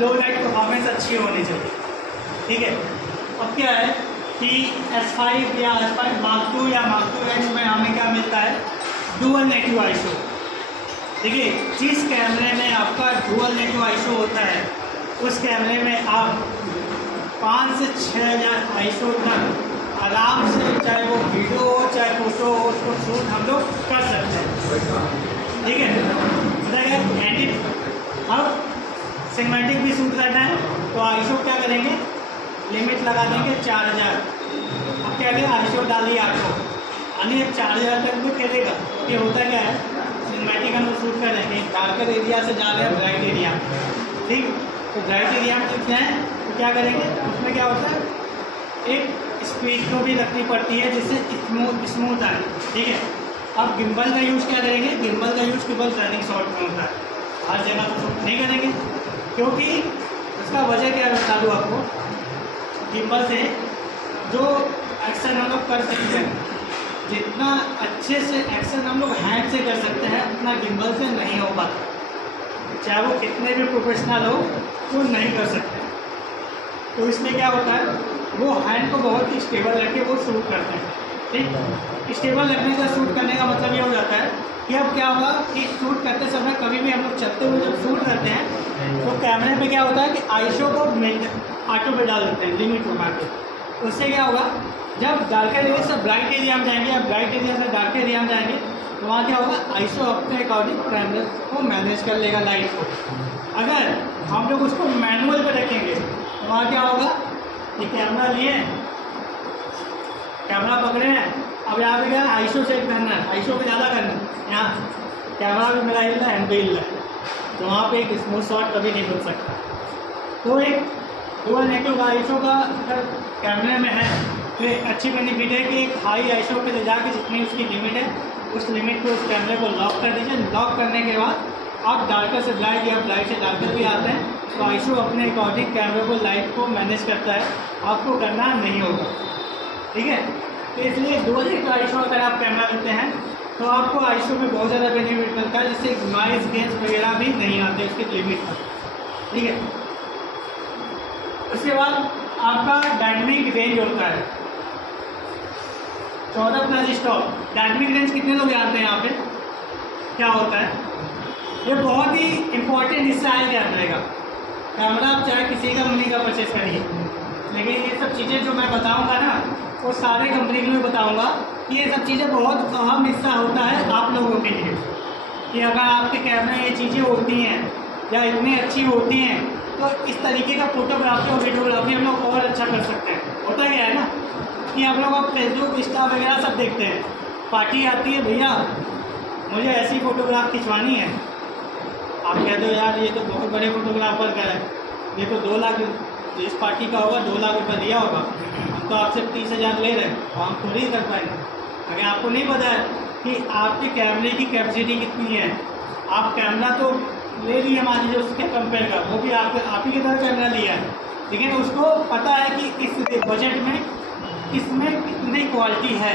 लो लाइट परफॉर्मेंस अच्छी होनी चाहिए। ठीक है, अब क्या है कि S5 या S5 Mark II या Mark II में हमें क्या मिलता है, डुअल नेटिव ISO। देखिए जिस कैमरे में आपका डुअल नेटिव ISO होता है उस कैमरे में आप 5 से 6000 ISO तक आराम से, चाहे वो वीडियो हो चाहे फोटो हो, उसको शूट हम लोग कर सकते हैं। ठीक है, मतलब कैंडिड अब सिनेमैटिक भी शूट करना है तो ISO क्या करेंगे, लिमिट लगा देंगे 4000। अब क्या करें, ISO डालिए 800, यानी 4000 तक भी करेगा। ये होता क्या है, सिनेमैटिक हम लोग शूट कर रहे हैं डार्कर एरिया से जा रहे हैं ब्राइट एरिया। ठीक, तो ब्राइट एरिया में जब जाएँ तो क्या करेंगे, उसमें क्या होता है एक स्पीड को भी रखनी पड़ती है जिससे स्मूथ आए। ठीक है, अब गिम्बल का यूज़ क्या करेंगे, गिम्बल का यूज़ केवल रनिंग शॉट में होता है, हर जगह तो शूट नहीं करेंगे, क्योंकि उसका वजह क्या बता दूँ आपको। गिम्बल से जो एक्शन हम लोग कर सकते हैं, जितना अच्छे से एक्शन हम लोग हैंड से कर सकते हैं उतना गिम्बल से नहीं हो पाता, चाहे वो कितने भी प्रोफेशनल हो वो नहीं कर सकते। तो इसमें क्या होता है, वो हैंड को बहुत ही स्टेबल रख के वो शूट करते हैं। ठीक, स्टेबल रखने का शूट करने का मतलब ये हो जाता है कि अब क्या होगा कि शूट करते समय कभी भी हम लोग चलते हुए जब शूट करते हैं तो कैमरे पे क्या होता है कि ISO को ऑटो पे डाल देते हैं लिमिट लगा के। उससे क्या होगा, जब डार्कर एरिया से ब्राइट एरिया में जाएंगे या ब्राइट एरिया से डार्क एरिया में जाएंगे तो वहाँ क्या होगा, ISO अपने अकॉर्डिंग कैमरे को मैनेज कर लेगा लाइट को। अगर हम लोग उसको मैनुअल पे रखेंगे तो वहाँ क्या होगा, ये कैमरा लिए, कैमरा पकड़े हैं, अब यहाँ पे क्या ISO सेट करना है, ISO पे ज़्यादा करना है, यहाँ कैमरा भी मेरा हिल रहा है, हैंड भी हिल रहा है, तो वहाँ पे एक स्मूथ शॉट कभी नहीं बन सकता। तो एक डुअल नेटिव ISO का अगर कैमरे में है तो एक अच्छी बेनिफिट है कि एक हाई ISO पे ले जाकर जितनी उसकी लिमिट है उस लिमिट पे उस कैमरे को लॉक कर दीजिए। लॉक करने के बाद आप डार्कर से ब्राइट या ब्राइट से डार्कर भी आते हैं तो ISO अपने अकॉर्डिंग कैमरे को लाइट को मैनेज करता है, आपको करना नहीं होगा। ठीक है, तो इसलिए डुअल नेटिव ISO अगर आप कैमरा लेते हैं तो आपको ISO में बहुत ज़्यादा बेनिफिट मिलता है, जिससे नॉइज़ गेंस वगैरह भी नहीं आते उसके लिमिट पर। ठीक है, उसके बाद आपका डायनेमिक रेंज होता है 14 प्लस स्टॉप। डायनेमिक रेंज कितने लोग जानते हैं यहाँ पे क्या होता है? ये बहुत ही इम्पोर्टेंट हिस्सा है कैमरे का। कैमरा आप चाहे किसी कंपनी का परचेज करिए, लेकिन ये सब चीज़ें जो मैं बताऊंगा ना वो सारे कंपनी के लिए बताऊंगा कि ये सब चीज़ें बहुत अहम हिस्सा होता है आप लोगों के लिए, कि अगर आपके कैमरे ये चीज़ें होती हैं या इतनी अच्छी होती हैं तो इस तरीके का फोटोग्राफी और वीडियोग्राफी हम लोग और अच्छा कर सकते हैं। होता क्या है ना कि हम लोग अब फेसबुक, इंस्टा वगैरह सब देखते हैं, पार्टी आती है, भैया मुझे ऐसी फ़ोटोग्राफ खिंचवानी है। आप कहते हो यार ये तो बहुत बड़े फोटोग्राफर का है, ये तो 2 लाख इस पार्टी का होगा, 2 लाख रुपये दिया होगा, हम तो आपसे 30,000 ले रहे हैं, तो हम थोड़ी कर पाएंगे। अगर आपको नहीं पता है कि आपके कैमरे की कैपेसिटी कितनी है, आप कैमरा तो ले लिए मान लीजिए उसके कंपेयर का, वो भी आप ही की तरह कैमरा लिया है, लेकिन उसको पता है कि इस बजट में इसमें कितनी क्वालिटी है,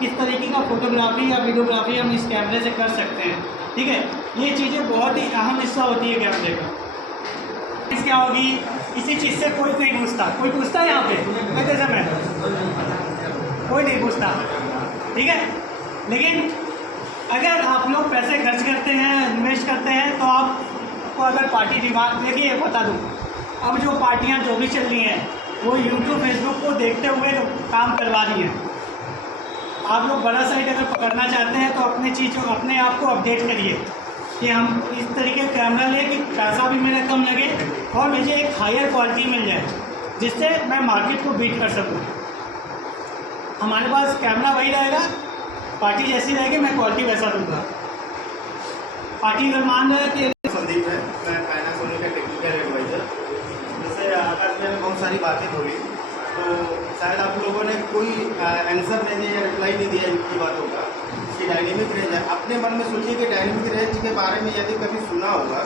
किस तरीके का फोटोग्राफी या वीडियोग्राफी हम इस कैमरे से कर सकते हैं। ठीक है, ये चीज़ें बहुत ही अहम हिस्सा होती है कैमरे का। क्या होगी, इसी चीज़ से कोई नहीं पूछता, कोई पूछता है यहाँ पे कहते समय कोई नहीं पूछता, ठीक है। लेकिन अगर आप लोग पैसे खर्च करते हैं, इन्वेस्ट करते हैं, तो आपको अगर पार्टी डिमांड, देखिए बता दूँ, अब जो पार्टियाँ जो भी चल रही हैं वो यूट्यूब फेसबुक को देखते हुए काम करवा रही हैं। आप लोग बड़ा साइट अगर पकड़ना चाहते हैं तो अपने चीज़ अपने आप को अपडेट करिए कि हम इस तरीके का कैमरा लें कि पैसा भी मेरा कम लगे और मुझे एक हायर क्वालिटी मिल जाए, जिससे मैं मार्केट को बीट कर सकूं। हमारे पास कैमरा वही रहेगा, पार्टी जैसी रहेगी, मैं क्वालिटी वैसा दूँगा। पार्टी अगर मान रहे हैं कि संदीप है, मैं पैनासोनिक का टेक्निकल एडवाइज़र। जैसे आकाश में बहुत सारी बातें बोली, तो शायद आप लोगों ने कोई आंसर नहीं दिया या रिप्लाई नहीं दिया इनकी बातों का कि डायनेमिक रेंज है। अपने मन में सोचिए कि डायनेमिक रेंज के बारे में यदि कभी सुना होगा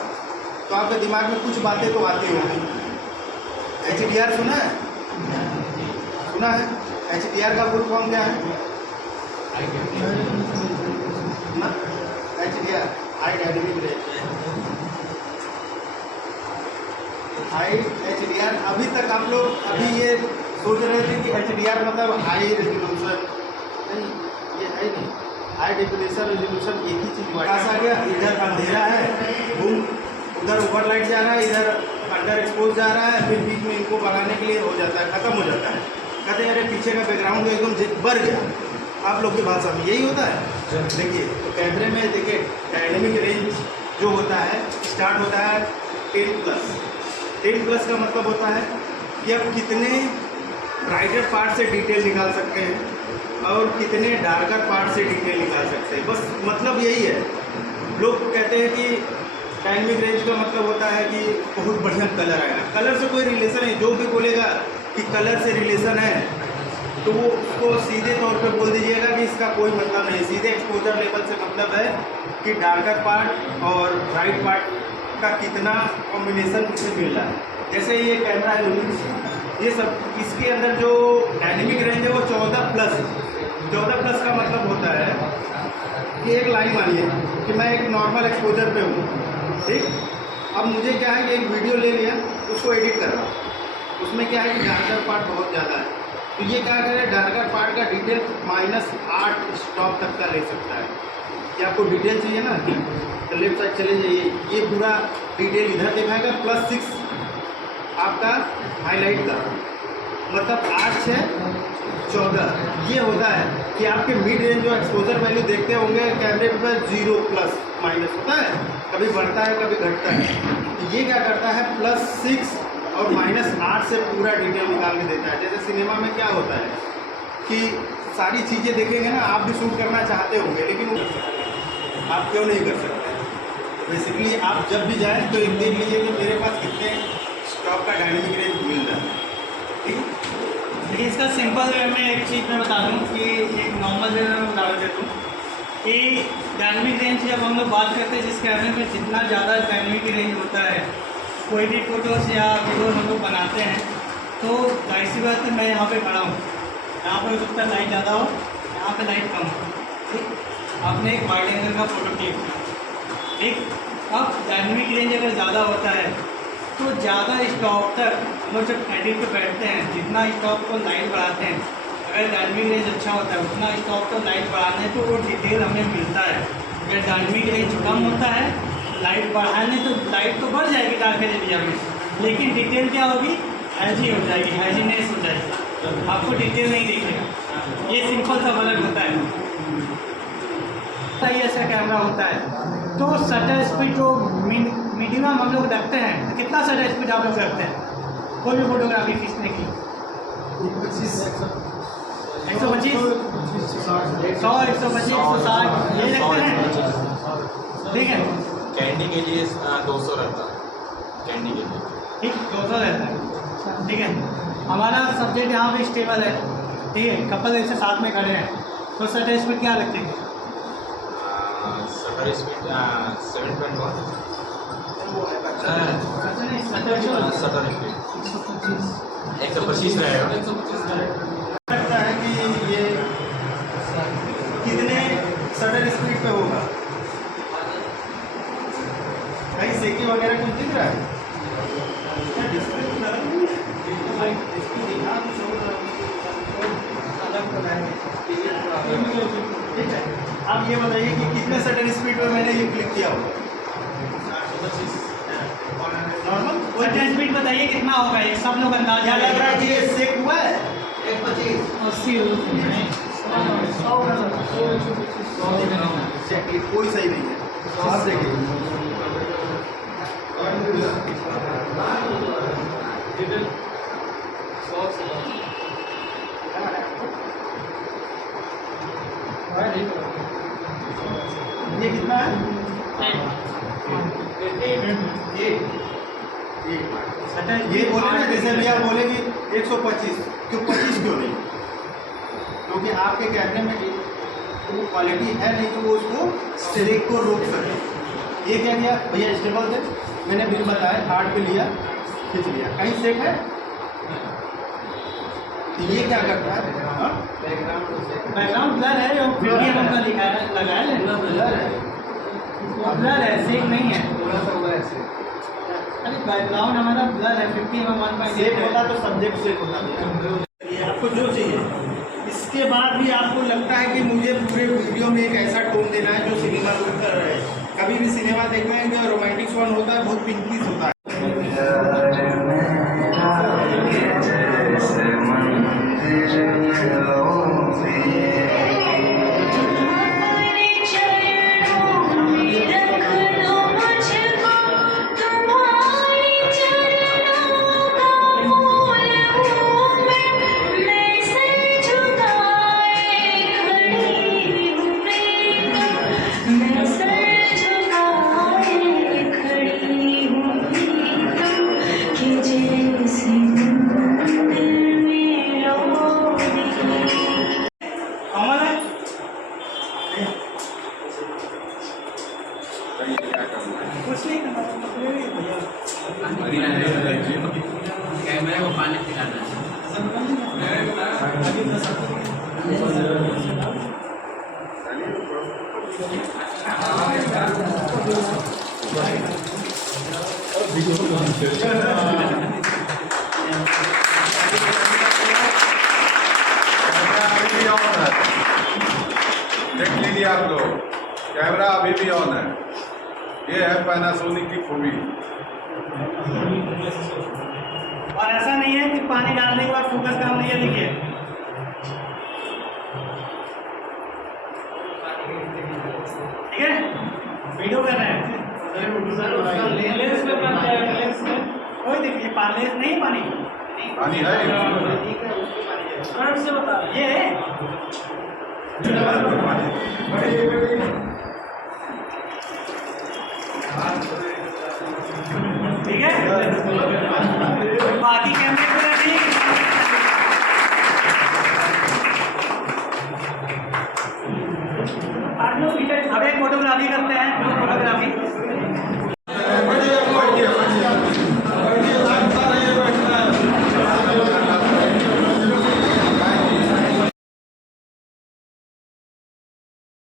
तो आपके दिमाग में कुछ बातें तो आती होंगी। HDR सुना है? सुना है? HDR का फुल फॉर्म क्या है ना? HDR high dynamic range, high HDR। अभी तक आप लोग अभी ये सोच रहे थे कि HDR मतलब हाई रेजोल्यूशन, नहीं, ये है नहीं। हाई डेफिनेशन रेजोल्यूशन एक ही चीज़ प्रकाश आ गया, इधर अंधेरा है, बूम, उधर ओवर लाइट जा रहा है, इधर अंडर एक्सपोज जा रहा है, फिर बीच में इनको बनाने के लिए हो जाता है, ख़त्म हो जाता है। कहते हैं अरे पीछे का बैकग्राउंड तो एकदम भर गया। आप लोग की भाषा में यही होता है। देखिए तो कैमरे में देखिए डायनेमिक रेंज जो होता है स्टार्ट होता है 10+। 10+ का मतलब होता है कि आप कितने ब्राइटर पार्ट से डिटेल निकाल सकते हैं और कितने डार्कर पार्ट से डिटेल निकाल सकते हैं, बस मतलब यही है। लोग कहते हैं कि डायनेमिक रेंज का मतलब होता है कि बहुत बढ़िया कलर आएगा। कलर से कोई रिलेशन है, जो भी बोलेगा कि कलर से रिलेशन है तो वो उसको सीधे तौर पे बोल दीजिएगा कि इसका कोई मतलब नहीं। सीधे एक्सपोजर लेवल से मतलब है कि डार्कर पार्ट और ब्राइट पार्ट का कितना कॉम्बिनेशन मुझे मिल रहा है। जैसे ये कैमरा है लुमिक्स, ये सब इसके अंदर जो डायनेमिक रेंज है वो 14+। 14+ का मतलब होता है कि एक लाइन मानिए कि मैं एक नॉर्मल एक्सपोजर पे हूँ, ठीक। अब मुझे क्या है कि एक वीडियो ले लिया, उसको एडिट कर रहा हूँ, उसमें क्या है कि डार्कर पार्ट बहुत ज़्यादा है, तो ये क्या करें, डार्कर पार्ट का डिटेल -8 स्टॉप तक का ले सकता है। कि आपको डिटेल चाहिए ना तो लेफ्ट साइड चले जाइए, ये पूरा डिटेल इधर दिखाएगा, +6 आपका हाईलाइट का, मतलब 8 से 14। ये होता है कि आपके मिड रेंज जो एक्सपोजर वैल्यू देखते होंगे कैमरे पर 0+- होता है, कभी बढ़ता है कभी घटता है। तो ये क्या करता है +6 और -8 से पूरा डिटेल निकाल के देता है। जैसे सिनेमा में क्या होता है कि सारी चीज़ें देखेंगे ना, आप भी शूट करना चाहते होंगे लेकिन आप क्यों नहीं कर सकते। बेसिकली आप जब भी जाएं तो एक देख लीजिए कि मेरे पास कितने स्टॉक का डायनेमिक रेंज मिल रहा है, ठीक है। देखिए इसका सिंपल वे में एक चीज़ मैं बता दूँ कि एक नॉर्मल वे में बता देता हूँ कि डायनेमिक रेंज जब हम लोग बात करते हैं, जिस कैमरे में जितना ज़्यादा डायनेमिक रेंज होता है, कोई भी फोटोज़ या वीडियोज हम लोग बनाते हैं, तो जाहिर सी बात है मैं यहाँ पे खड़ा हूँ, यहाँ पर हो सकता है लाइट ज़्यादा हो, यहाँ पे लाइट कम हो, ठीक। आपने एक वाइड एंगल का फोटो क्लिक किया, ठीक। अब डायनेमिक रेंज अगर ज़्यादा होता है तो ज़्यादा स्टॉप तक हम लोग जब एडिट पे बैठते हैं, जितना स्टॉप को लाइट बढ़ाते हैं, अगर डायनेमिक रेंज अच्छा होता है उतना स्टॉप को लाइट बढ़ाने तो वो डिटेल हमें मिलता है। अगर डायनेमिक रेंज कम होता है लाइट बढ़ाने तो लाइट तो बढ़ जाएगी डार्क एरिया में, लेकिन डिटेल क्या होगी, हैजी हो जाएगी, हैजीनेस हो जाएगी, आपको डिटेल नहीं दिखेगा। ये सिंपल सा फर्क होता है। सही ऐसा कैमरा होता है। तो शटर स्पीड जो मिनिमम हम लोग रखते हैं, तो कितना शटर स्पीड आप लोग रखते हैं कोई भी फोटोग्राफी खींचने की? 125, 125, 100, 125, 160 ये रखते हैं, ठीक है। कैंडी के लिए 200 रहता है, कैंडी के लिए ठीक 200 रहता है, ठीक है। हमारा सब्जेक्ट यहाँ पे स्टेबल है, ठीक है। कपल ऐसे साथ में खड़े हैं, तो शटर स्पीड क्या रखेंगे? शटर स्पीड 7.1 शटर स्पीड 125 रहेगा। लगता है कि ये कितने शटर स्पीड पे होगा? कहीं सेकी वगैरह कुछ दिख रहा है? ठीक है, आप ये बताइए कि कितने शटर स्पीड पे मैंने ये क्लिक किया होगा? नॉर्मल शटर स्पीड बताइए कितना होगा, ये सब लोग अंदाजा क्या लग रहा है कि ये सेक हुआ है? 80 एग्जैक्टली कोई सही नहीं है। आप देखिए ये कितना है? ये बोले ना, जैसे भी आप बोले कि 125, क्यों 25 क्यों नहीं? क्योंकि आपके कैमरे में वो क्वालिटी है नहीं तो वो उसको स्ट्रेक को रोक सके। ये क्या किया भैया, स्टेबल थे, मैंने बिल बताया, हार्ड पे लिया, खींच लिया, कहीं सेक है? तो ये क्या करता है? बैकग्राउंड ब्लर है, जो 50 mm का लिखा है, लगाया है ब्लर है, ब्लर है, सेक नहीं है। अरे बैकग्राउंड हमारा ब्लर है, 50 mm 1.8 सेक है। होता तो सब्जेक्ट सेक होता। ये आपको जो चाहिए, इसके बाद भी आपको लगता है कि मुझे पूरे वीडियो में एक ऐसा टोन देना है जो सिनेमा को कर रहे हैं। कभी भी सिनेमा देखते हैं जो रोमांटिक सॉन्ग होता है, बहुत पिंकिश होता है। कुछ नहीं करना, कैमरे को पानी पिलाना है। देख लीजिए आप लोग, कैमरा अभी भी ऑन है। ये है पैनासोनिक की खूबी। और ऐसा नहीं है कि पानी डालने के बाद फोकस काम नहीं है, देखिए ठीक है, वीडियो कर रहे हैं कोई देखिए पानी नहीं, पानी है से बता ये ठीक है। बाकी कैमरे